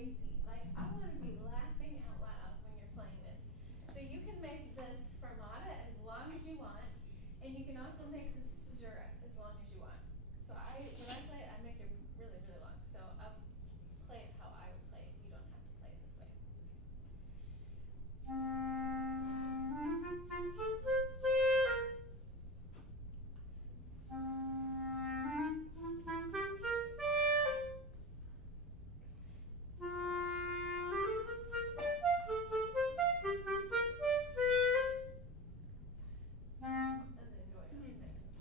crazy. Like, I want to be laughing out loud when you're playing this. So you can make this fermata as long as you want, and you can also make this caesura as long as you want. So when I play it, I make it really, really long. So I'll play it how I would play it. You don't have to play it this way. And then going on to the next one.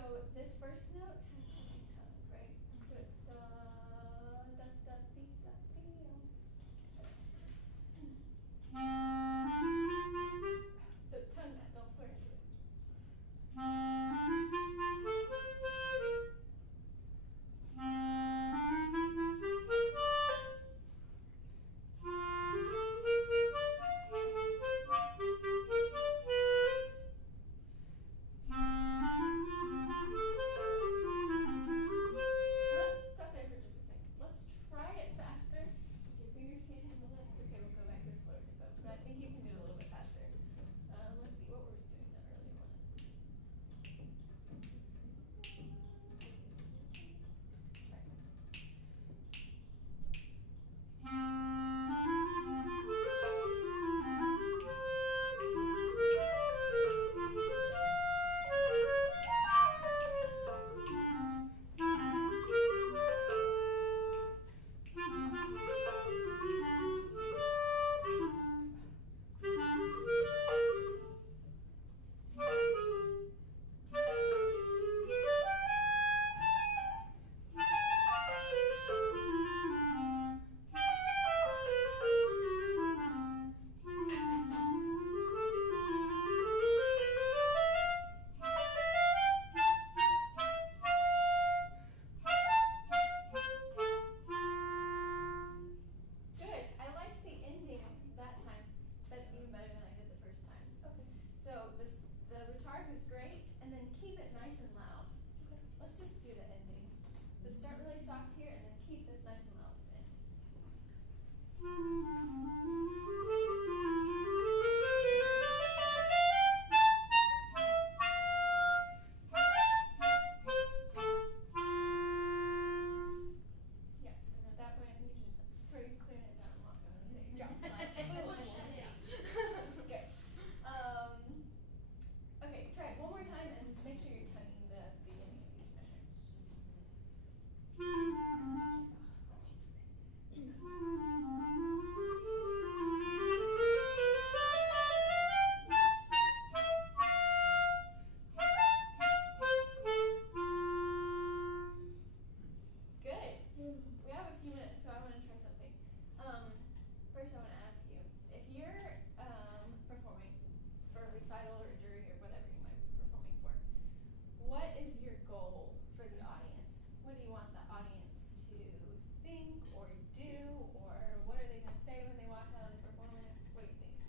So this first note has to be tongue, right? So it's da da da dee da dee. So tongue that, don't slur into it. Stop there for just a second. Let's try it faster. If your fingers can't handle it, it's okay. We'll go back to a slower tempo. But I think you can do it a little bit faster. Let's see, what were we doing that earlier one? Good. I liked the ending that time, but even better than I did the first time. Okay. So the retard was great, and then keep it nice and loud. Okay. Let's just do the ending. So start really soft here, and then keep this nice and loud at the end. Yeah, and at that point I think you just throw your clarinet down and walk on stage. Drop slide. Okay. Okay, try it one more time and make sure you're tonguing the beginning of each measure. Good. We have a few minutes, so I want to try something. First I want to ask you, if you're performing for a recital or a jury or whatever you might be performing for, what is your goal for the audience? What do you want the audience to think or do, or what are they going to say when they walk out of the performance? What do you think?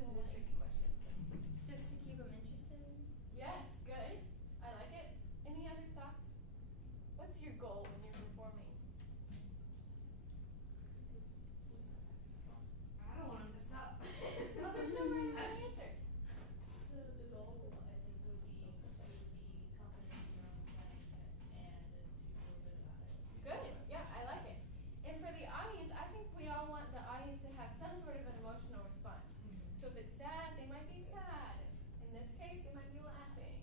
This is a tricky question. Just to keep them interested. Yes, good. I like it. Any other thoughts? What's your goal when you're performing? I don't want to mess up. Oh, there's no right answer. So the goal, I think, would be to be confident in your own playing and to feel good about it. Good. Yeah, I like it. And for the audience, I think we all want the audience to have some sort of an emotional response. So if it's sad, they might be sad. In this case, they might be laughing.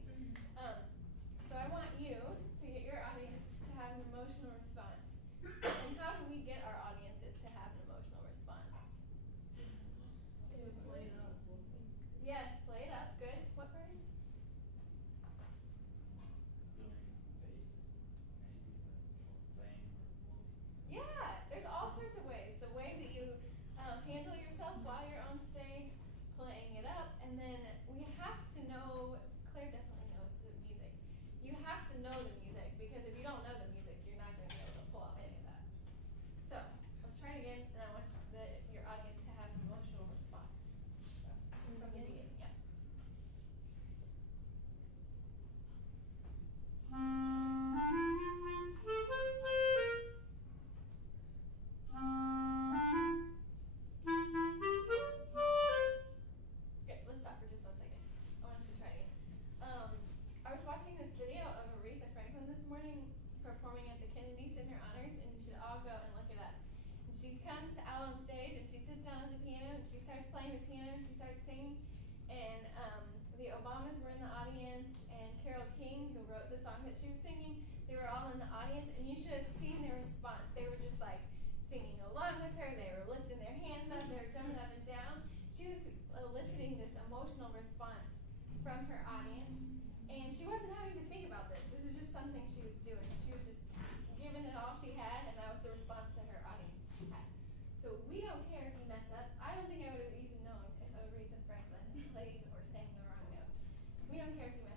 So I want you to get your audience to have an emotional response. And how do we get our audiences to have an emotional response? Play it up. Yes, play it up. Good. What, Brian? Yeah, there's all sorts of ways. The way that you handle yourself while you're on stage, playing it up, and then we have to know, Claire definitely knows the music. You have to know the music, because if you don't know the music, you're not going to be able to pull off any of that. So, let's try it again, and I want your audience to have an emotional response. From the beginning, yeah. Okay, let's stop for just 1 second. I want us to try it again. I was watching this video of Aretha Franklin this morning performing at the Kennedy Center Honors, and you should all go and look it up. And she comes out on stage and she sits down at the piano and she starts playing the piano and she starts singing. And the Obamas were in the audience, and Carole King, who wrote the song that she was singing, they were all in the audience, and you should have seen their response. They were just like singing along with her. They were lifting their hands up. They were jumping up and down. She was eliciting this emotional response from her audience, and she wasn't having to don't think I would have even known if Aretha Franklin played or sang the wrong note. We don't care if you